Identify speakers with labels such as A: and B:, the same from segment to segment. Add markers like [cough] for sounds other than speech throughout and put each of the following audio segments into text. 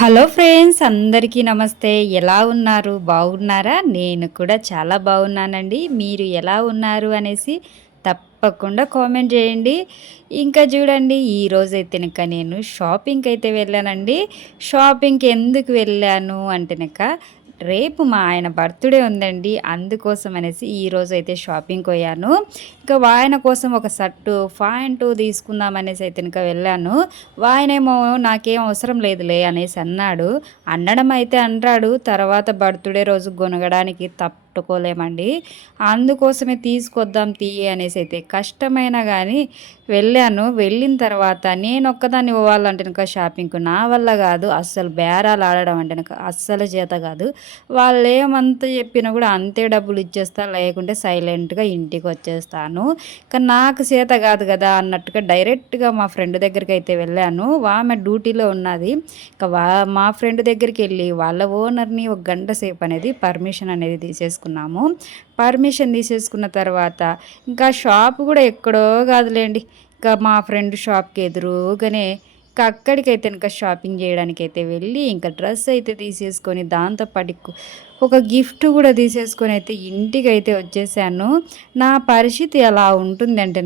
A: Hello friends అందరికీ నమస్తే. ఎలా ఉన్నారు? బాగున్నారా? నేను కూడా చాలా బాగున్నానండి. మీరు ఎలా ఉన్నారు అనేసి తప్పకుండా కామెంట్ చేయండి. ఇంకా చూడండి ఈరోజు అయితే కనుక నేను షాపింగ్కి అయితే వెళ్ళానండి. షాపింగ్కి ఎందుకు వెళ్ళాను అంటే కనుక రేపు మా ఆయన బర్త్డే ఉందండి. అందుకోసం అనేసి ఈరోజు అయితే షాపింగ్కి పోయాను. ఇంకా ఆయన కోసం ఒక షర్టు పాయింట్ తీసుకుందాం అనేసి అయితే ఇంకా వెళ్ళాను. వాయనేమో నాకేం అవసరం లేదులే అనేసి అన్నాడు. అనడం అయితే అంటాడు తర్వాత బర్త్డే రోజు కొనగడానికి తప్ప పట్టుకోలేమండి. అందుకోసమే తీసుకొద్దాం తీయే అనేసి అయితే కష్టమైనా కానీ వెళ్ళాను. వెళ్ళిన తర్వాత నేను ఒక్కదాన్ని పోవాలంటే ఇంకా షాపింగ్కు నా వల్ల కాదు అస్సలు బేరాలు ఆడడం అంటే నాకు అస్సలు చేత కాదు. వాళ్ళు ఏమంత చెప్పినా కూడా అంతే డబ్బులు ఇచ్చేస్తా లేకుంటే సైలెంట్గా ఇంటికి వచ్చేస్తాను కానీ నాకు చేత కాదు కదా అన్నట్టుగా డైరెక్ట్గా మా ఫ్రెండ్ దగ్గరికి అయితే వెళ్ళాను. ఆమె డ్యూటీలో ఉన్నది. ఇంకా వా మా ఫ్రెండ్ దగ్గరికి వెళ్ళి వాళ్ళ ఓనర్ని ఒక గంట సేపు అనేది పర్మిషన్ అనేది తీసేసుకున్నాము పర్మిషన్ తీసేసుకున్న తర్వాత ఇంకా షాప్ కూడా ఎక్కడో కాదులేండి. ఇంకా మా ఫ్రెండ్ షాప్కి ఎదురుగానే ఇంకా అక్కడికైతే ఇంకా షాపింగ్ చేయడానికి అయితే వెళ్ళి ఇంకా డ్రెస్ అయితే తీసేసుకొని దాంతోపాటు ఒక గిఫ్ట్ కూడా తీసేసుకొని అయితే ఇంటికి అయితే వచ్చేసాను. నా పరిస్థితి ఎలా ఉంటుంది అంటే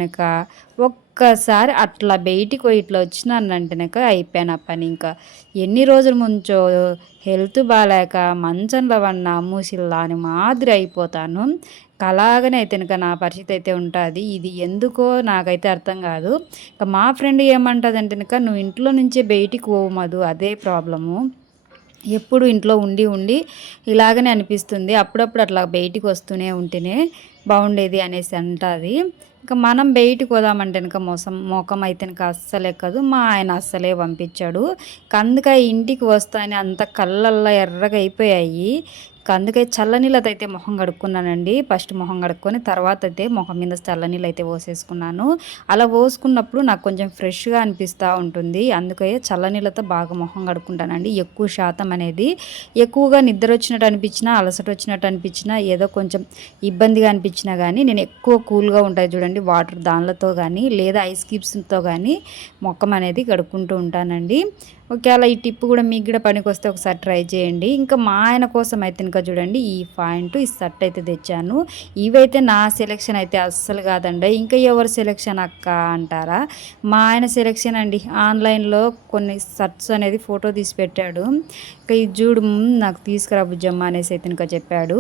A: ఒక్కసారి అట్లా బయటికి ఇట్లా వచ్చినానంటేనక అయిపోయాను పని. ఇంకా ఎన్ని రోజుల ముంచో హెల్త్ బాగాలేక మంచంలో వన్న మూసిల్లా అని మాదిరి అయిపోతాను. అలాగనే అయితే కనుక నా పరిస్థితి అయితే ఉంటుంది. ఇది ఎందుకో నాకైతే అర్థం కాదు. ఇంకా మా ఫ్రెండ్ ఏమంటుంది అంటే కనుక నువ్వు ఇంట్లో నుంచే బయటికి పోవు మధు అదే ప్రాబ్లము. ఎప్పుడు ఇంట్లో ఉండి ఉండి ఇలాగనే అనిపిస్తుంది. అప్పుడప్పుడు అట్లా బయటికి వస్తూనే ఉంటేనే బాగుండేది అనేసి అంటుంది. ఇంకా మనం బయటికి పోదామంటే ఇంకా మోసం మోకం అయితే ఇంకా అస్సలు ఎక్కదు మా ఆయన అస్సలే పంపించాడు. అందుకే ఇంటికి వస్తాయని అంత కళ్ళల్లో ఎర్రగా అయిపోయాయి. అందుకే చల్లనీళ్ళతో అయితే మొహం కడుక్కున్నానండి. ఫస్ట్ మొహం కడుక్కొని తర్వాత అయితే మొహం మీద చల్లనీళ్ళు అయితే పోసేసుకున్నాను. అలా పోసుకున్నప్పుడు నాకు కొంచెం ఫ్రెష్గా అనిపిస్తూ ఉంటుంది. అందుకే చల్లనీళ్ళతో బాగా మొహం కడుక్కుంటానండి. ఎక్కువ శాతం అనేది ఎక్కువగా నిద్ర వచ్చినట్టు అనిపించినా అలసట వచ్చినట్టు అనిపించినా ఏదో కొంచెం ఇబ్బందిగా అనిపించినా కానీ నేను ఎక్కువ కూల్గా ఉంటాయి చూడండి వాటర్ దానిలతో కానీ లేదా ఐస్ క్యూబ్స్తో కానీ మొక్కం అనేది కడుక్కుంటూ ఉంటానండి. ఒకవేళ ఈ టిప్ కూడా మీకు కూడా పనికి వస్తే ఒకసారి ట్రై చేయండి. ఇంకా మా ఆయన కోసం అయితే ఇంకా చూడండి ఈ పాయింట్ ఈ షర్ట్ అయితే తెచ్చాను. ఇవైతే నా సెలెక్షన్ అయితే అస్సలు కాదండి. ఇంకా ఎవరు సెలెక్షన్ అక్క అంటారా? మా ఆయన సెలెక్షన్ అండి. ఆన్లైన్లో కొన్ని షర్ట్స్ అనేది ఫోటో తీసి పెట్టాడు. ఇంకా ఇది చూడు నాకు తీసుకురా బుజ్జమ్మ అనేసి అయితే ఇంకా చెప్పాడు.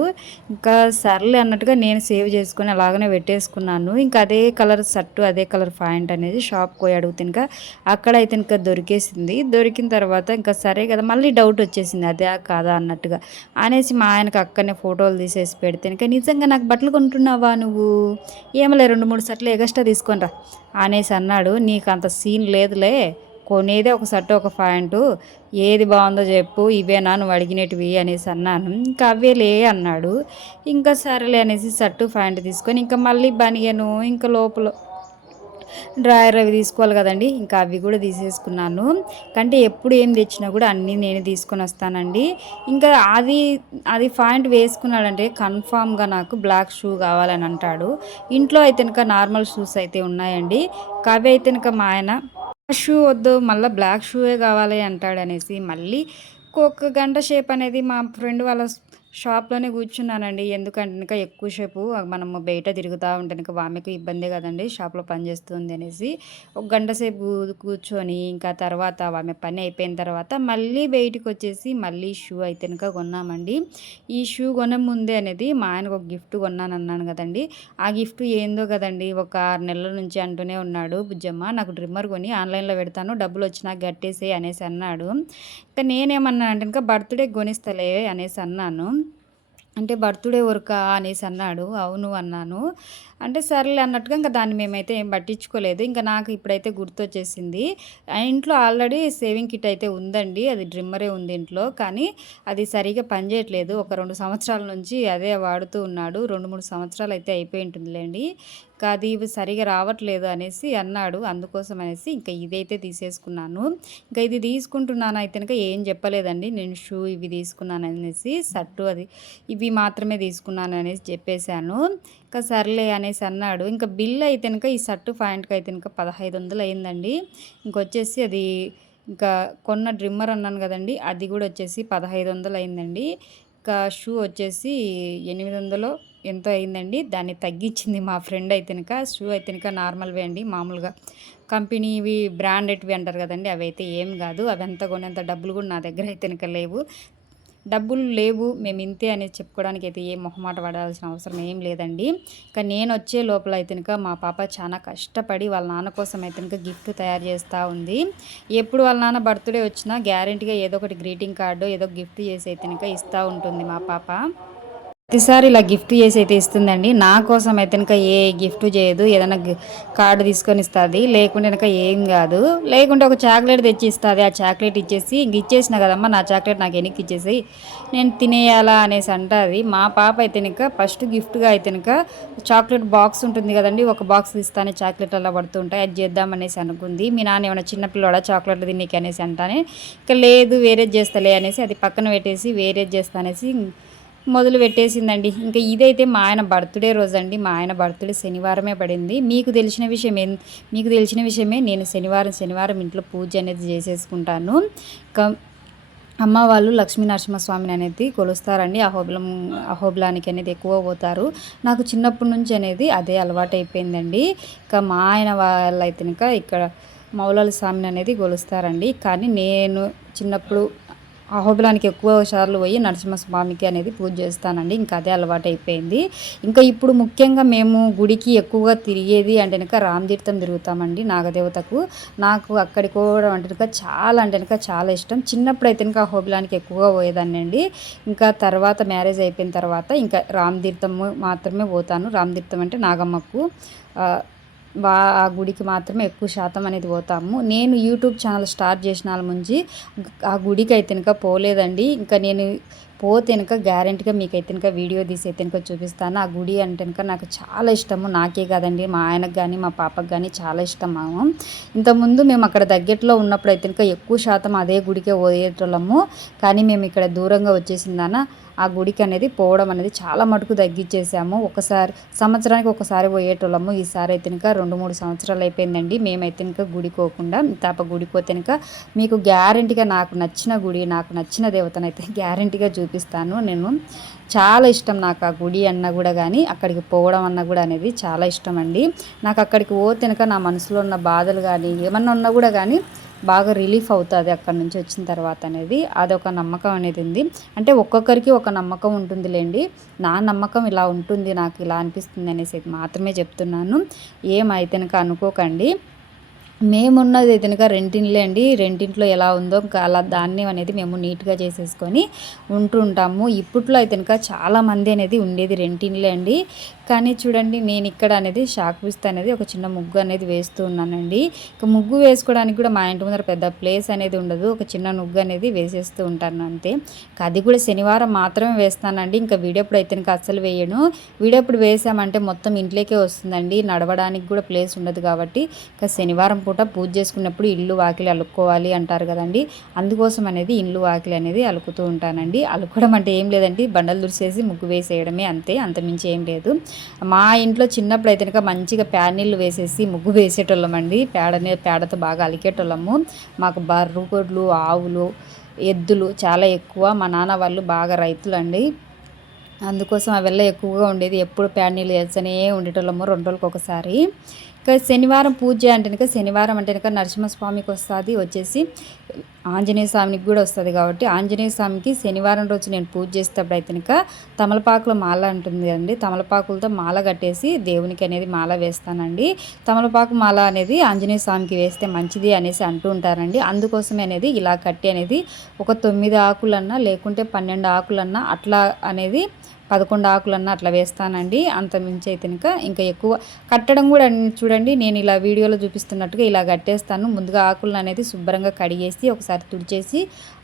A: ఇంకా సర్లే అన్నట్టుగా నేను సేవ్ చేసుకుని అలాగనే పెట్టేసుకున్నాను. ఇంకా అదే కలర్ షర్టు అదే కలర్ పాయింట్ అనేది షాప్కి పోయి అడుగుతాను ఇంకా అక్కడ అయితే ఇంకా దొరికేసింది. దొరికి దొరికిన తర్వాత ఇంకా సరే కదా మళ్ళీ డౌట్ వచ్చేసింది అదే కాదా అన్నట్టుగా. అనేసి మా ఆయనకు అక్కడనే ఫోటోలు తీసేసి పెడితే ఇంకా నిజంగా నాకు బట్టలు కొంటున్నావా నువ్వు? ఏమలే రెండు మూడు సట్లు ఎగస్ట్రా తీసుకొనిరా అనేసి అన్నాడు. నీకు అంత సీన్ లేదులే కొనేదే ఒక షర్ట్ ఒక ప్యాంటు ఏది బాగుందో చెప్పు ఇవేనా నువ్వు అడిగినటివి అనేసి అన్నాను. ఇంకా అవేలే అన్నాడు. ఇంకా సరేలే అనేసి షర్టు ప్యాంట్ తీసుకొని ఇంకా మళ్ళీ బనియను ఇంకా లోపల డ్రాయర్ అవి తీసుకోవాలి కదండి. ఇంకా అవి కూడా తీసేసుకున్నాను. కంటే ఎప్పుడు ఏం తెచ్చినా కూడా అన్నీ నేను తీసుకొని వస్తానండి. ఇంకా అది అది పాయింట్ వేసుకున్నాడంటే కన్ఫామ్గా నాకు బ్లాక్ షూ కావాలని అంటాడు. ఇంట్లో అయితే ఇంకా నార్మల్ షూస్ అయితే ఉన్నాయండి. కవి అయితే ఇంకా మా ఆయన షూ వద్దు మళ్ళీ బ్లాక్ షూయే కావాలి అంటాడనేసి మళ్ళీ ఒక గంట షేప్ అనేది మా ఫ్రెండ్ వాళ్ళ షాప్లోనే కూర్చున్నానండి. ఎందుకంటే ఇంకా ఎక్కువసేపు మనము బయట తిరుగుతూ ఉంటే ఇంకా వామెకు ఇబ్బంది కదండి. షాప్లో పని చేస్తుంది అనేసి ఒక గంట సేపు కూర్చొని ఇంకా తర్వాత ఆమె పని అయిపోయిన తర్వాత మళ్ళీ బయటికి వచ్చేసి మళ్ళీ షూ అయితే కనుక కొన్నామండి. ఈ షూ కొనే ముందే అనేది మా ఆయనకు ఒక గిఫ్ట్ కొన్నాను అన్నాను కదండి. ఆ గిఫ్ట్ ఏందో కదండి. ఒక ఆరు నెలల నుంచి అంటూనే ఉన్నాడు. బుజ్జమ్మ నాకు డ్రిమ్మర్ కొని ఆన్లైన్లో పెడతాను. డబ్బులు వచ్చినా గట్టేసే అనేసి అన్నాడు. ఇంకా నేనేమన్నాను అంటే ఇంకా బర్త్డే కొనిస్తలే అనేసి అన్నాను. అంటే బర్త్డే వర్కా అనేసి అన్నాడు. అవును అన్నాను. అంటే సర్లే అన్నట్టుగా ఇంకా దాన్ని మేమైతే ఏం పట్టించుకోలేదు. ఇంకా నాకు ఇప్పుడైతే గుర్తొచ్చేసింది. ఇంట్లో ఆల్రెడీ సేవింగ్ కిట్ అయితే ఉందండి. అది డ్రిమ్మరే ఉంది ఇంట్లో. కానీ అది సరిగా పనిచేయట్లేదు ఒక రెండు సంవత్సరాల నుంచి అదే వాడుతూ ఉన్నాడు. రెండు మూడు సంవత్సరాలు అయితే అయిపోయి ఉంటుందిలేండి. అది సరిగా రావట్లేదు అనేసి అన్నాడు. అందుకోసం అనేసి ఇంకా ఇదైతే తీసేసుకున్నాను. ఇంకా ఇది తీసుకుంటున్నాను అయితే కనుక ఏం చెప్పలేదండి. నేను షూ ఇవి తీసుకున్నాను అనేసి షర్టు అది ఇవి మాత్రమే తీసుకున్నాను అనేసి చెప్పేశాను. ఇంకా సర్లే అనేసి అన్నాడు. ఇంకా బిల్ అయితే కనుక ఈ షర్టు ప్యాంట్కి అయితే కనుక పదహైదు వందలు అయిందండి. ఇంకొచ్చేసి అది ఇంకా కొన్న డ్రిమ్మర్ అన్నాను కదండి అది కూడా వచ్చేసి పదహైదు వందలు అయిందండి. ఇంకా షూ వచ్చేసి ఎనిమిది వందలు ఎంతో అయిందండి. దాన్ని తగ్గించింది మా ఫ్రెండ్ అయితేనక షూ అయితేనక నార్మల్వే అండి మామూలుగా. కంపెనీవి బ్రాండెడ్వి అంటారు కదండి అవి అయితే ఏం కాదు. అవి ఎంత కొనేంత డబ్బులు కూడా నా దగ్గర అయితేనక లేవు. డబ్బులు లేవు. మేము ఇంతే అనేది చెప్పుకోవడానికి అయితే ఏ మొహమాట పడాల్సిన అవసరం ఏం లేదండి. కానీ నేను వచ్చే లోపల అయితే మా పాప చాలా కష్టపడి వాళ్ళ నాన్న కోసం అయితే గిఫ్ట్ తయారు చేస్తూ ఉంది. ఎప్పుడు వాళ్ళ నాన్న బర్త్డే వచ్చినా గ్యారెంటీగా ఏదో ఒకటి గ్రీటింగ్ కార్డు ఏదో గిఫ్ట్ చేసి అయితే ఇస్తూ ఉంటుంది మా పాప. ప్రతిసారి ఇలా గిఫ్ట్ చేసి అయితే ఇస్తుందండి. నా కోసం అయితే కనుక ఏ గిఫ్ట్ చేయదు. ఏదైనా కార్డు తీసుకొని ఇస్తుంది. లేకుంటే కనుక ఏం కాదు. లేకుంటే ఒక చాక్లెట్ తెచ్చి ఇస్తుంది ఆ చాక్లెట్ ఇచ్చేసి ఇంక ఇచ్చేసిన కదమ్మా నా చాక్లెట్ నాకు వెనక్కి ఇచ్చేసి నేను తినేయాలా అనేసి అంటుంది. మా పాప అయితే కనుక ఫస్ట్ గిఫ్ట్గా అయితే కనుక చాక్లెట్ బాక్స్ ఉంటుంది కదండి. ఒక బాక్స్ ఇస్తానే చాక్లెట్ అలా పడుతుంటాయి అది చేద్దామనేసి అనుకుంది. మీ నాన్న ఏమైనా చిన్నపిల్లవాడ చాక్లెట్లు తినేకి అనేసి అంటానే ఇక లేదు వేరేది చేస్తలే అనేసి అది పక్కన పెట్టేసి వేరేది చేస్తా అనేసి మొదలు పెట్టేసిందండి. ఇంకా ఇదైతే మా ఆయన బర్త్డే రోజు అండి మా ఆయన బర్త్డే శనివారమే పడింది. మీకు తెలిసిన విషయం మీకు తెలిసిన విషయమే నేను శనివారం శనివారం ఇంట్లో పూజ అనేది చేసేసుకుంటాను. ఇంకా అమ్మ వాళ్ళు లక్ష్మీ నరసింహస్వామిని అనేది కొలుస్తారండి. అహోబిలం అహోబిలానికి అనేది ఎక్కువ పోతారు. నాకు చిన్నప్పటి నుంచి అనేది అదే అలవాటు అయిపోయిందండి. ఇంకా మా ఆయన వాళ్ళైతే ఇక్కడ మౌలాల స్వామిని అనేది కొలుస్తారండి. కానీ నేను చిన్నప్పుడు అహోబిలానికి ఎక్కువ సార్లు పోయి నరసింహస్వామికి అనేది పూజ చేస్తానండి. ఇంకా అదే అలవాటు అయిపోయింది ఇంకా ఇప్పుడు ముఖ్యంగా మేము గుడికి ఎక్కువగా తిరిగేది అంటే కనుక రామతీర్థం తిరుగుతామండి నాగదేవతకు. నాకు అక్కడికి పోవడం అంటే చాలా అంటే కనుక చాలా ఇష్టం. చిన్నప్పుడు అయితే ఇంకా అహోబిలానికి ఎక్కువగా పోయేదాన్ని అండి. ఇంకా తర్వాత మ్యారేజ్ అయిపోయిన తర్వాత ఇంకా రామతీర్థం మాత్రమే పోతాను. రామతీర్థం అంటే నాగమ్మకు. వా ఆ గుడికి మాత్రమే ఎక్కువ శాతం అనేది పోతాము. నేను యూట్యూబ్ ఛానల్ స్టార్ట్ చేసిన ముంచి ఆ గుడికి అయితే ఇంకా పోలేదండి. ఇంకా నేను పోతే కనుక గ్యారెంటీగా మీకు అయితే కనుక వీడియో తీసి అయితే కనుక చూపిస్తాను. ఆ గుడి అంటే కనుక నాకు చాలా ఇష్టము. నాకే కాదండి మా ఆయనకు కానీ మా పాపకు కానీ చాలా ఇష్టం ఇంతకుముందు మేము అక్కడ దగ్గరలో ఉన్నప్పుడు అయితే కనుక ఎక్కువ శాతం అదే గుడికే పోయేటోళ్ళము. కానీ మేము ఇక్కడ దూరంగా వచ్చేసిందాన ఆ గుడికి అనేది పోవడం అనేది చాలా మటుకు తగ్గించేసాము. ఒకసారి సంవత్సరానికి ఒకసారి పోయేటోళ్ళము. ఈసారి అయితే ఇంకా రెండు మూడు సంవత్సరాలు అయిపోయిందండి. మేమైతే ఇంకా గుడి పోకుండా తాప గుడి పోతే ఇంకా మీకు గ్యారంటీగా నాకు నచ్చిన గుడి నాకు నచ్చిన దేవతనైతే [laughs] గ్యారంటీగా చూపిస్తాను. నేను చాలా ఇష్టం నాకు ఆ గుడి అన్న కూడా కానీ అక్కడికి పోవడం అన్న కూడా అనేది చాలా ఇష్టం అండి. నాకు అక్కడికి పోతే నా మనసులో ఉన్న బాధలు కానీ ఏమన్నా ఉన్నా కూడా కానీ బాగా రిలీఫ్ అవుతుంది అక్కడ నుంచి వచ్చిన తర్వాత అనేది. అదొక నమ్మకం అనేది ఉంది. అంటే ఒక్కొక్కరికి ఒక నమ్మకం ఉంటుందిలేండి. నా నమ్మకం ఇలా ఉంటుంది నాకు ఇలా అనిపిస్తుంది అనేసి మాత్రమే చెప్తున్నాను. ఏమైతే అనుకోకండి. మేమున్నది అయితే రెంటింట్లే అండి రెంటింట్లో ఎలా ఉందో ఇంకా అలా దాన్ని అనేది మేము నీట్గా చేసేసుకొని ఉంటుంటాము. ఇప్పట్లో అయితే చాలామంది అనేది ఉండేది రెంటింట్లే అండి కానీ చూడండి నేను ఇక్కడ అనేది షాక్ పిస్తా అనేది ఒక చిన్న ముగ్గు అనేది వేస్తూ ఉన్నానండి. ఇక ముగ్గు వేసుకోవడానికి కూడా మా ఇంటి ముందర పెద్ద ప్లేస్ అనేది ఉండదు. ఒక చిన్న ముగ్గు అనేది వేసేస్తూ ఉంటాను అంతే. అది కూడా శనివారం మాత్రమే వేస్తానండి. ఇంకా వీడియోప్పుడు అయితే ఇంకా అస్సలు వేయను. వీడియోప్పుడు వేసామంటే మొత్తం ఇంట్లోకే వస్తుందండి. నడవడానికి కూడా ప్లేస్ ఉండదు కాబట్టి ఇంకా శనివారం పూట పూజ చేసుకున్నప్పుడు ఇల్లు వాకిలి అలుక్కోవాలి అంటారు కదండి. అందుకోసం అనేది ఇల్లు వాకిలి అనేది అలుకుతూ ఉంటానండి. అలుకోవడం అంటే ఏం లేదండి. బండలు దురిసేసి ముగ్గు వేసేయడమే అంతే. అంతమించి ఏం లేదు. మా ఇంట్లో చిన్నప్పుడు అయితే కనుక మంచిగా ప్యానీళ్ళు వేసేసి ముగ్గు వేసేటోళ్ళమండి. పేడని పేడతో బాగా అలికేటోళ్ళము. మాకు బర్రుగొడ్లు ఆవులు ఎద్దులు చాలా ఎక్కువ. మా నాన్న వాళ్ళు బాగా రైతులు అండి అందుకోసం అవెల్ల ఎక్కువగా ఉండేది. ఎప్పుడు ప్యాడ్ నీళ్ళు వేస్తూనే ఉండేటోళ్ళము రెండు రోజులకు ఒకసారి ఇంకా శనివారం పూజ అంటే కనుక శనివారం అంటే కనుక నరసింహస్వామికి వస్తుంది వచ్చేసి ఆంజనేయ స్వామికి కూడా వస్తుంది కాబట్టి ఆంజనేయ స్వామికి శనివారం రోజు నేను పూజ చేసేటప్పుడు అయితే కనుక తమలపాకుల మాల ఉంటుంది కదండి తమలపాకులతో మాల కట్టేసి దేవునికి అనేది మాల వేస్తానండి. తమలపాకు మాల అనేది ఆంజనేయ స్వామికి వేస్తే మంచిది అనేసి అంటూ ఉంటారండి. అందుకోసమే అనేది ఇలా కట్టి అనేది ఒక తొమ్మిది ఆకులన్నా లేకుంటే పన్నెండు ఆకులన్నా అట్లా అనేది పదకొండు ఆకులన్నా అట్లా వేస్తానండి. అంత మించి అయితే ఇంకా ఇంకా ఎక్కువ. కట్టడం కూడా చూడండి నేను ఇలా వీడియోలో చూపిస్తున్నట్టుగా ఇలా కట్టేస్తాను. ముందుగా ఆకులను అనేది శుభ్రంగా కడిగేసి ఒకసారి తుడిచేసి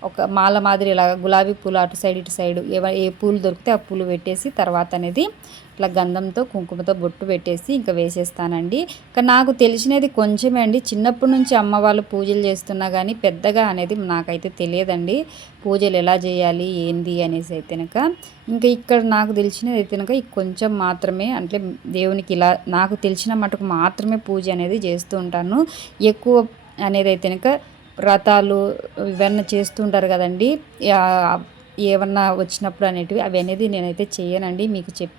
A: ఒక మాల మాదిరి ఇలా గులాబీ పూలు అటు సైడ్ ఇటు సైడ్ ఏ ఏ పూలు దొరికితే ఆ పూలు పెట్టేసి తర్వాత అనేది ఇట్లా గంధంతో కుంకుమతో బొట్టు పెట్టేసి ఇంకా వేసేస్తానండి. ఇంకా నాకు తెలిసినది కొంచెమే అండి. చిన్నప్పటి నుంచి అమ్మ వాళ్ళు పూజలు చేస్తున్నా కానీ పెద్దగా అనేది నాకైతే తెలియదండి. పూజలు ఎలా చేయాలి ఏంది అనేసి అయితే ఇంకా ఇక్కడ నాకు తెలిసినది అయితే కనుక కొంచెం మాత్రమే అంటే దేవునికి ఇలా నాకు తెలిసిన మటుకు మాత్రమే పూజ అనేది చేస్తూ ఉంటాను. ఎక్కువ అనేది అయితే కనుక వ్రతాలు ఇవన్నీ చేస్తుంటారు కదండి. ఏమన్నా వచ్చినప్పుడు అనేటివి అవి అనేది నేనైతే చేయనండి. మీకు చెప్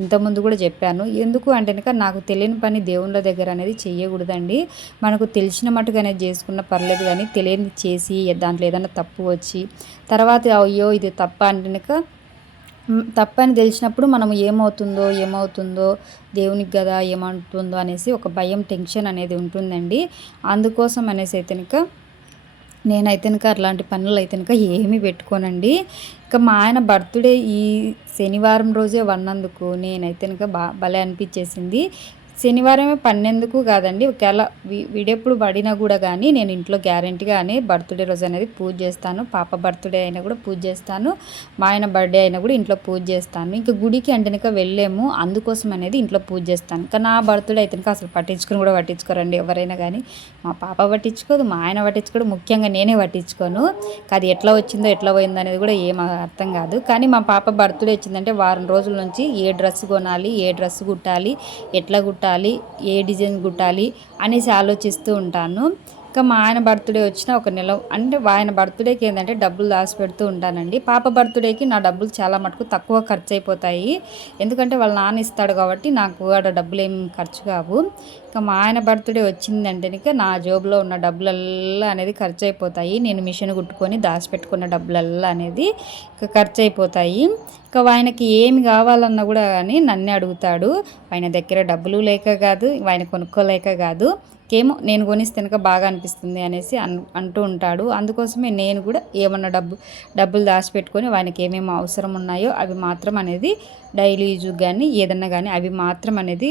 A: ఇంతకుముందు కూడా చెప్పాను. ఎందుకు అంటే కనుక నాకు తెలియని పని దేవుళ్ళ దగ్గర అనేది చేయకూడదండి. మనకు తెలిసిన మటుకు అనేది చేసుకున్న పర్లేదు కానీ తెలియని చేసి దాంట్లో ఏదైనా తప్పు వచ్చి తర్వాత అయ్యో ఇది తప్ప అంటే కనుక తప్పని తెలిసినప్పుడు మనం ఏమవుతుందో ఏమవుతుందో దేవునికి కదా ఏమవుతుందో అనేసి ఒక భయం టెన్షన్ అనేది ఉంటుందండి. అందుకోసం అనేసి అయితే కనుక నేనైతే ఇంకా అట్లాంటి పనులు అయితే ఇంకా ఏమీ పెట్టుకోనండి. ఇంకా మా ఆయన బర్త్డే ఈ శనివారం రోజే వన్నందుకు నేనైతే ఇంకా బా భలే అనిపించేసింది. శనివారమే పన్నెందుకు కాదండి. ఒకవేళ వీడెప్పుడు పడినా కూడా కానీ నేను ఇంట్లో గ్యారంటీగానే బర్త్డే రోజు అనేది పూజ చేస్తాను. పాప బర్త్డే అయినా కూడా పూజ చేస్తాను. మా ఆయన బర్త్డే అయినా కూడా ఇంట్లో పూజ చేస్తాను. ఇంకా గుడికి అంటేనక వెళ్ళాము. అందుకోసం అనేది ఇంట్లో పూజ చేస్తాను. ఇంకా నా బర్త్డే అయితే అసలు పట్టించుకొని కూడా పట్టించుకోరండి ఎవరైనా కానీ మా పాప పట్టించుకోదు మా ఆయన పట్టించుకోడు ముఖ్యంగా నేనే పట్టించుకోను. అది ఎట్లా వచ్చిందో ఎట్లా పోయిందో అనేది కూడా ఏం అర్థం కాదు. కానీ మా పాప బర్త్డే వచ్చిందంటే వారం రోజుల నుంచి ఏ డ్రెస్ కొనాలి ఏ డ్రెస్ కుట్టాలి ఎట్లా కుట్టాలి కుట్టాలి ఏ డిజైన్ కుట్టాలి అనేసి ఆలోచిస్తూ ఉంటాను. ఇంకా మా ఆయన బర్త్డే వచ్చిన ఒక నెల అంటే ఆయన బర్త్డేకి ఏంటంటే డబ్బులు దాచిపెడుతూ ఉంటానండి. పాప బర్త్డేకి నా డబ్బులు చాలా మటుకు తక్కువ ఖర్చు అయిపోతాయి ఎందుకంటే వాళ్ళ నాన్న ఇస్తాడు కాబట్టి నాకు ఆడ డబ్బులు ఏం ఖర్చు కావు. ఇంకా మా ఆయన బర్త్డే వచ్చిందంటే నా జోబులో ఉన్న డబ్బులల్లా అనేది ఖర్చు అయిపోతాయి నేను మిషన్ కుట్టుకొని దాచిపెట్టుకున్న డబ్బులల్లా అనేది ఇక ఖర్చు అయిపోతాయి ఇంకా ఆయనకి ఏమి కావాలన్నా కూడా కానీ నన్నే అడుగుతాడు. ఆయన దగ్గర డబ్బులు లేక కాదు ఆయన కొనుక్కోలేక కాదు. కేమో నేను కొనిస్తే కనుక బాగా అనిపిస్తుంది అనేసి అన్ అంటూ ఉంటాడు. అందుకోసమే నేను కూడా ఏమన్నా డబ్బు డబ్బులు దాచిపెట్టుకొని వానికి ఏమేమి అవసరం ఉన్నాయో అవి మాత్రం అనేది డైలీ యూజ్ కానీ ఏదన్నా కానీ అవి మాత్రం అనేది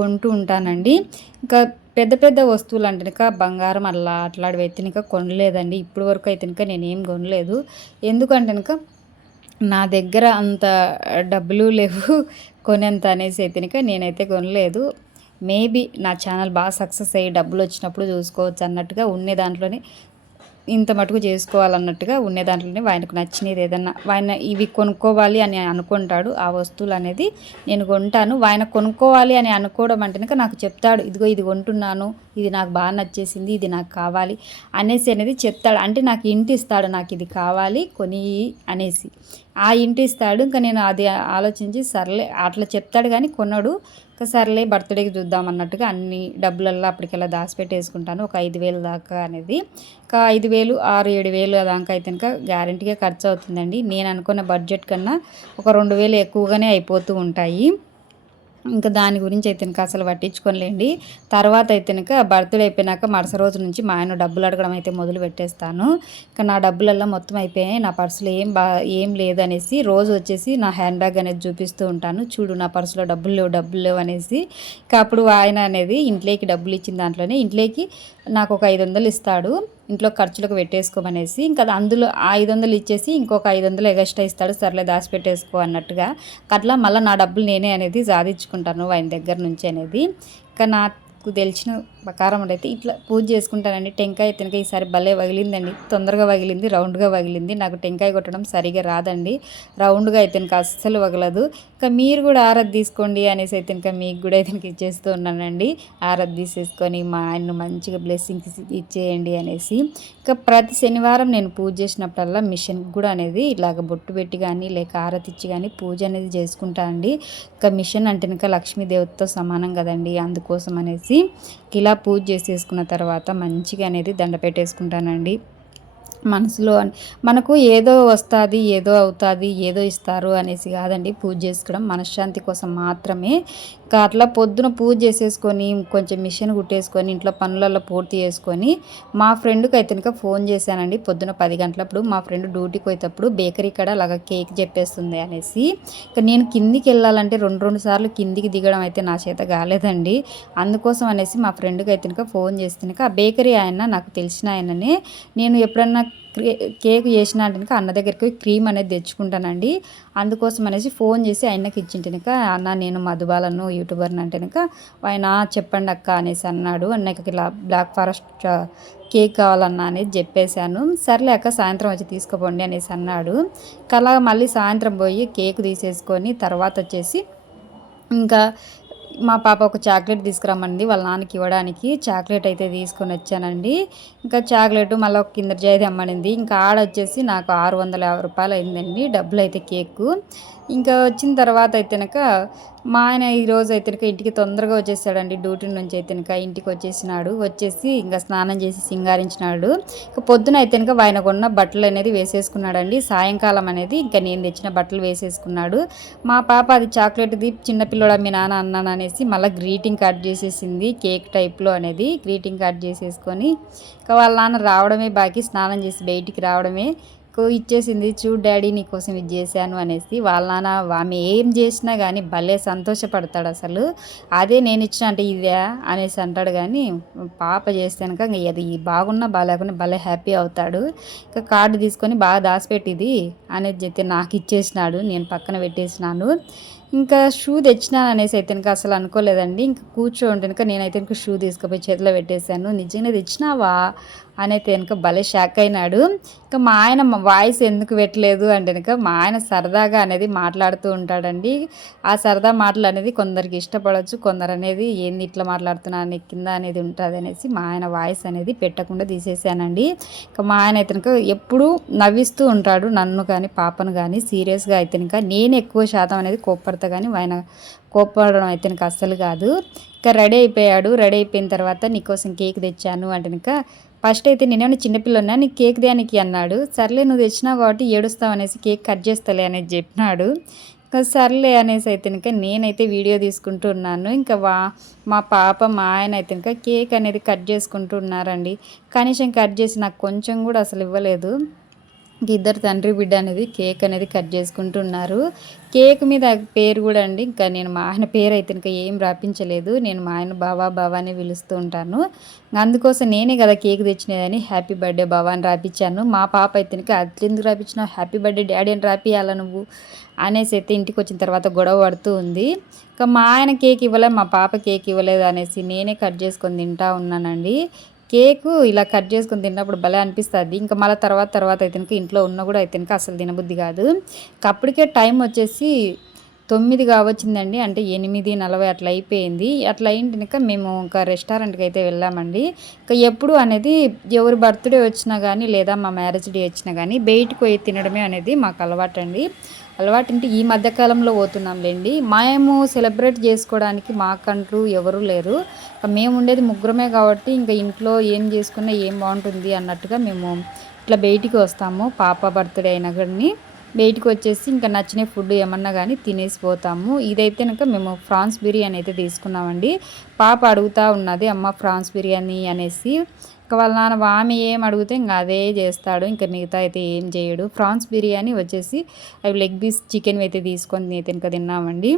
A: కొంటూ ఉంటానండి. ఇంకా పెద్ద పెద్ద వస్తువులు అంటే బంగారం అలా అట్లాడి అయితే కొనలేదండి. ఇప్పటి వరకు అయితే కనుక నేనేం కొనలేదు. ఎందుకంటే కనుక నా దగ్గర అంత డబ్బులు లేవు. కొనేంత అనేసి అయితే నేనైతే కొనలేదు. మేబీ నా ఛానల్ బాగా సక్సెస్ అయ్యి డబ్బులు వచ్చినప్పుడు చూసుకోవచ్చు అన్నట్టుగా ఉండే దాంట్లోనే ఇంత మటుకు చేసుకోవాలన్నట్టుగా ఉండే దాంట్లోనే ఆయనకు నచ్చినది ఏదన్నా ఆయన ఇవి కొనుక్కోవాలి అని అనుకుంటాడు. ఆ వస్తువులు అనేది నేను కొంటాను. ఆయన కొనుక్కోవాలి అని అనుకోవడం అంటే నాకు చెప్తాడు ఇదిగో ఇది కొంటున్నాను ఇది నాకు బాగా నచ్చేసింది ఇది నాకు కావాలి అనేసి అనేది చెప్తాడు. అంటే నాకు ఇంటిస్తాడు నాకు ఇది కావాలి కొని అనేసి. ఆ ఇంటి ఇస్తాడు. ఇంకా నేను అది ఆలోచించి సర్లే అట్లా చెప్తాడు కానీ కొన్నాడు. ఇంకా సర్లే బర్త్డేకి చూద్దాం అన్నట్టుగా అన్ని డబ్బులల్లో అప్పటికెలా దాచిపెట్టేసుకుంటాను. ఒక ఐదు వేలు దాకా అనేది. ఇంకా ఐదు వేలు ఆరు ఏడు వేలు దాకా అయితే ఇంకా గ్యారంటీగా ఖర్చు అవుతుందండి నేను అనుకున్న బడ్జెట్ కన్నా ఒక రెండు వేలు ఎక్కువగానే అయిపోతూ ఉంటాయి. ఇంకా దాని గురించి అయితే ఇంకా అసలు పట్టించుకోనిలేండి. తర్వాత అయితే బర్త్డే అయిపోయినాక మరుస రోజు నుంచి మా ఆయన డబ్బులు అడగడం అయితే మొదలు పెట్టేస్తాను. ఇంకా నా డబ్బులల్లో మొత్తం అయిపోయాయి నా పర్సులో ఏం బా ఏం లేదనేసి రోజు వచ్చేసి నా హ్యాండ్ బ్యాగ్ అనేది చూపిస్తూ ఉంటాను. చూడు నా పర్సులో డబ్బులు లేవు డబ్బులు లేవు అనేసి. ఇంకా అప్పుడు ఆయన అనేది ఇంట్లోకి డబ్బులు ఇచ్చిన దాంట్లోనే ఇంట్లోకి నాకు ఒక ఐదు వందలు ఇస్తాడు. ఇంట్లో ఖర్చులకు పెట్టేసుకోమనేసి ఇంకా అందులో ఐదు వందలు ఇచ్చేసి ఇంకొక ఐదు వందలు ఎగస్ట్రా ఇస్తాడు. సర్లే దాచిపెట్టేసుకో అన్నట్టుగా. అట్లా మళ్ళీ నా డబ్బులు నేనే అనేది సాధించుకుంటాను ఆయన దగ్గర నుంచి అనేది. ఇంకా నాకు తెలిసిన ప్రకారం అయితే ఇట్లా పూజ చేసుకుంటానండి. టెంకాయ తినక ఈసారి భలే వగిలిందండి. తొందరగా వగిలింది రౌండ్గా వగిలింది. నాకు టెంకాయ కొట్టడం సరిగా రాదండి. రౌండ్గా అయితే ఇంకా అస్సలు వగలదు. ఇంకా మీరు కూడా ఆరతి తీసుకోండి అనేసి అయితే ఇంకా మీకు కూడా అయితే ఇచ్చేస్తూ ఉన్నానండి. ఆరతి తీసేసుకొని మా ఆయన మంచిగా బ్లెస్సింగ్స్ ఇచ్చేయండి అనేసి. ఇంకా ప్రతి శనివారం నేను పూజ చేసినప్పుడల్లా మిషన్ కూడా అనేది ఇలాగ బొట్టు పెట్టి కానీ లేక ఆరతి ఇచ్చి కానీ పూజ అనేది చేసుకుంటానండి. ఇంకా మిషన్ అంటే ఇంకా లక్ష్మీదేవతతో సమానం కదండి. అందుకోసం అనేసి. చేసి ఇలా పూజ చేసేసుకున్న తర్వాత మంచిగా అనేది దండ పెట్టేసుకుంటానండి. మనసులో మనకు ఏదో వస్తుంది ఏదో అవుతుంది ఏదో ఇస్తారు అనేసి కాదండి పూజ చేసుకోవడం. మనశ్శాంతి కోసం మాత్రమే అట్లా పొద్దున పూజ చేసేసుకొని కొంచెం మిషన్ కుట్టేసుకొని ఇంట్లో పనులలో పూర్తి చేసుకొని మా ఫ్రెండ్కి అయితే ఫోన్ చేశానండి. పొద్దున పది గంటలప్పుడు మా ఫ్రెండ్ డ్యూటీకి పోయేటప్పుడు బేకరీ కాడ అలాగ కేక్ చెప్పేస్తుంది అనేసి. ఇక నేను కిందికి వెళ్ళాలంటే రెండు రెండు సార్లు కిందికి దిగడం అయితే నా చేత కాలేదండి. అందుకోసం అనేసి మా ఫ్రెండ్కి అయితే ఫోన్ చేస్తే ఆ బేకరీ ఆయన నాకు తెలిసిన ఆయననే నేను ఎప్పుడన్నా కేక్ చేసిన అంటే అన్న దగ్గరికి క్రీమ్ అనేది తెచ్చుకుంటానండి. అందుకోసం అనేసి ఫోన్ చేసి ఆయనకి ఇచ్చింటినక అన్న నేను మధుబాలను యూట్యూబర్ని అంటే ఆయన చెప్పండి అక్క అనేసి అన్నాడు. అన్నకి ఇలా బ్లాక్ ఫారెస్ట్ కేక్ కావాలన్నా అనేది చెప్పేశాను. సర్లే అక్క సాయంత్రం వచ్చి తీసుకోపోండి అనేసి అన్నాడు. అలా మళ్ళీ సాయంత్రం పోయి కేక్ తీసేసుకొని తర్వాత వచ్చేసి ఇంకా మా పాప ఒక చాక్లెట్ తీసుకురమ్మంది. వాళ్ళ నాన్నకి ఇవ్వడానికి చాక్లెట్ అయితే తీసుకొని వచ్చానండి. ఇంకా చాక్లెట్ మళ్ళీ ఒక కింద జాయిది అమ్మనింది. ఇంకా ఆడ వచ్చేసి నాకు ఆరు వందల యాభై రూపాయలు అయిందండి డబ్బులు అయితే కేకు. ఇంకా వచ్చిన తర్వాత అయితేనక మా ఆయన ఈరోజు అయితేనక ఇంటికి తొందరగా వచ్చేసాడండి. డ్యూటీ నుంచి అయితేనక ఇంటికి వచ్చేసినాడు. వచ్చేసి ఇంకా స్నానం చేసి సింగారించినాడు. ఇంకా పొద్దున అయితేనక ఆయన కొన్న బట్టలు అనేది వేసేసుకున్నాడండి. సాయంకాలం అనేది ఇంకా నేను తెచ్చిన బట్టలు వేసేసుకున్నాడు. మా పాప అది చాక్లెట్ది చిన్నపిల్లడ మీ నాన్న అన్నాను అనేసి మళ్ళీ గ్రీటింగ్ కార్డ్ చేసేసింది. కేక్ టైప్లో అనేది గ్రీటింగ్ కార్డ్ చేసేసుకొని ఇంకా వాళ్ళ నాన్న రావడమే బాకీ. స్నానం చేసి బయటికి రావడమే. ఇచ్చేసింది చూడు డాడీ నీకోసం ఇది చేశాను అనేసి. వాళ్ళ నాన్న ఆమె ఏం చేసినా కానీ భలే సంతోషపడతాడు అసలు. అదే నేను ఇచ్చిన అంటే ఇదే అనేసి అంటాడు. కానీ పాప చేస్తానుక ఇంకా అది బాగున్నా బాగాలేకుండా భలే హ్యాపీ అవుతాడు. ఇంకా కార్డు తీసుకొని బాగా దాచిపెట్టిది. అనేది చెప్తే నాకు ఇచ్చేసినాడు. నేను పక్కన పెట్టేసినాను. ఇంకా షూ తెచ్చినాను అనేసి అయితే ఇంకా అసలు అనుకోలేదండి. ఇంకా కూర్చోండి ఇంకా నేనైతే ఇంకా షూ తీసుకుపోయి చేతిలో పెట్టేశాను. నిజంగా తెచ్చినావా? అనేది వెనుక భలే షాక్ అయినాడు. ఇంకా మా ఆయన వాయిస్ ఎందుకు పెట్టలేదు అంటే కనుక మా ఆయన సరదాగా అనేది మాట్లాడుతూ ఉంటాడండి. ఆ సరదా మాటలు అనేది కొందరికి ఇష్టపడవచ్చు కొందరు అనేది ఏంది ఇట్లా మాట్లాడుతున్నా కింద అనేది ఉంటుంది అనేసి మా ఆయన వాయిస్ అనేది పెట్టకుండా తీసేసానండి. ఇంకా మా ఆయన అయితే ఎప్పుడూ నవ్విస్తూ ఉంటాడు నన్ను కానీ పాపను కానీ సీరియస్గా అయితే కనుక నేను ఎక్కువ శాతం అనేది కోప్పడతా కానీ ఆయన కోప్పడడం అయితే నాకు అస్సలు కాదు. ఇంకా రెడీ అయిపోయాడు. రెడీ అయిపోయిన తర్వాత నీకోసం కేక్ తెచ్చాను అంటే ఇంకా ఫస్ట్ అయితే నేనేమైనా చిన్నపిల్లన్నా నీకు కేక్ దేనికి అన్నాడు. సర్లే నువ్వు తెచ్చినావు కాబట్టి ఏడుస్తావు అనేసి కేక్ కట్ చేస్తలే అనేది చెప్పినాడు. ఇంకా సర్లే అనేసి అయితే ఇంకా నేనైతే వీడియో తీసుకుంటూ ఉన్నాను ఇంకా వా మా పాప మా ఆయన అయితే ఇంకా కేక్ అనేది కట్ చేసుకుంటూ ఉన్నారండి కనీసం కట్ చేసి నాకు కొంచెం కూడా అసలు ఇవ్వలేదు. ఇద్దరు తండ్రి బిడ్డ అనేది కేక్ అనేది కట్ చేసుకుంటున్నారు. కేక్ మీద పేరు కూడా అండి ఇంకా నేను మా ఆయన పేరు అయితే ఇంకా ఏం రాపించలేదు. నేను మా ఆయన బావా బావా అని పిలుస్తూ ఉంటాను. అందుకోసం నేనే కదా కేక్ తెచ్చినదని హ్యాపీ బర్త్డే బావా అని రాపించాను. మా పాప అయితే ఇంకా అట్లెందుకు రాపించిన హ్యాపీ బర్త్డే డాడీ అని రాపియాలా నువ్వు? అనేసి అయితే ఇంటికి వచ్చిన తర్వాత గొడవ పడుతూ ఉంది. ఇంకా మా ఆయన కేక్ ఇవ్వలేదు మా పాప కేక్ ఇవ్వలేదు అనేసి నేనే కట్ చేసుకొని తింటా ఉన్నానండి. కేకు ఇలా కట్ చేసుకుని తిన్నప్పుడు భలే అనిపిస్తుంది. ఇంకా మళ్ళీ తర్వాత తర్వాత అయితే ఇంట్లో ఉన్న కూడా అయితే అసలు తినబుద్ధి కాదు. అప్పటికే టైం వచ్చేసి తొమ్మిది కావచ్చిందండి. అంటే ఎనిమిది నలభై అట్లా అయిపోయింది. అట్లా అయింటిక మేము ఇంకా రెస్టారెంట్కి అయితే వెళ్ళామండి. ఇంకా ఎప్పుడు అనేది ఎవరి బర్త్డే వచ్చినా కానీ లేదా మా మ్యారేజ్ డే వచ్చినా కానీ బయటకు పోయి తినడమే అనేది మాకు అలవాటు అండి అలవాటు ఈ మధ్యకాలంలో పోతున్నాంలేండి మేము సెలబ్రేట్ చేసుకోవడానికి మాకంటూ ఎవరు లేరు. మేము ఉండేది ముగ్గురమే కాబట్టి ఇంకా ఇంట్లో ఏం చేసుకున్నా ఏం బాగుంటుంది అన్నట్టుగా మేము ఇట్లా బయటికి వస్తాము. పాప బర్త్డే అయినా కానీ బయటికి వచ్చేసి ఇంకా నచ్చిన ఫుడ్ ఏమన్నా కానీ తినేసి పోతాము. ఇదైతే కనుక మేము ఫ్రాన్స్ బిర్యానీ అయితే తీసుకున్నామండి. పాప అడుగుతూ ఉన్నది అమ్మ ఫ్రాన్స్ బిర్యానీ అనేసి. ఇంకా వాళ్ళ నాన్న వామి ఏం అడిగితే ఇంకా అదే చేస్తాడు. ఇంకా మిగతా అయితే ఏం చేయడు. ఫ్రాన్స్ బిర్యానీ వచ్చేసి అవి లెగ్ పీస్ చికెన్ అయితే తీసుకొని అయితే ఇంకా తిన్నామండి.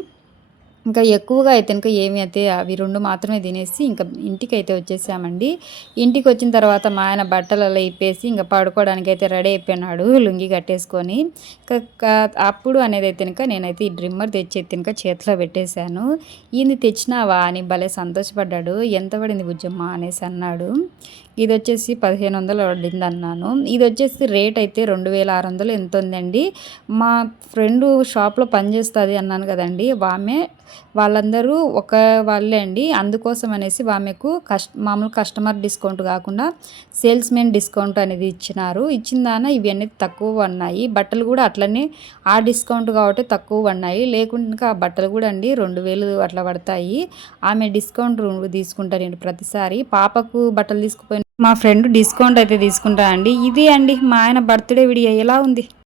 A: ఇంకా ఎక్కువగా అయితే కనుక ఏమి అయితే అవి రెండు మాత్రమే తినేసి ఇంకా ఇంటికి అయితే వచ్చేసామండి. ఇంటికి వచ్చిన తర్వాత మా ఆయన బట్టలు అలా ఇప్పేసి ఇంకా పడుకోవడానికి అయితే రెడీ అయిపోయినాడు లుంగి కట్టేసుకొని. ఇంకా అప్పుడు అనేది అయితే కనుక నేనైతే ఈ డ్రిమ్మర్ తెచ్చి తినక చేతిలో పెట్టేశాను. ఈయన్ని తెచ్చినావా? అని భలే సంతోషపడ్డాడు. ఎంత పడింది బుజ్జమ్మ? అనేసి అన్నాడు. ఇది వచ్చేసి పదిహేను వందలు పడింది అన్నాను ఇది వచ్చేసి రేట్ అయితే రెండు వేల ఆరు వందలు ఎంత ఉందండి మా ఫ్రెండ్ షాప్లో పనిచేస్తుంది అన్నాను కదండి. ఆమె వాళ్ళందరూ ఒక వాళ్ళే అండి. అందుకోసం అనేసి ఆమెకు కస్ట్ మామూలు కస్టమర్ డిస్కౌంట్ కాకుండా సేల్స్ మెన్ డిస్కౌంట్ అనేది ఇచ్చినారు. ఇచ్చిన దాన ఇవి అనేది తక్కువ ఉన్నాయి బట్టలు కూడా అట్లనే ఆ డిస్కౌంట్ కాబట్టి తక్కువ ఉన్నాయి లేకుండా ఆ బట్టలు కూడా అండి రెండు వేలు అట్లా పడతాయి. ఆమె డిస్కౌంట్ తీసుకుంటా నేను ప్రతిసారి. పాపకు బట్టలు తీసుకుపోయిన మా ఫ్రెండ్ డిస్కౌంట్ అయితే తీసుకుంటా అండి. ఇది అండి మా ఆయన బర్త్డే వీడియో. ఎలా ఉంది?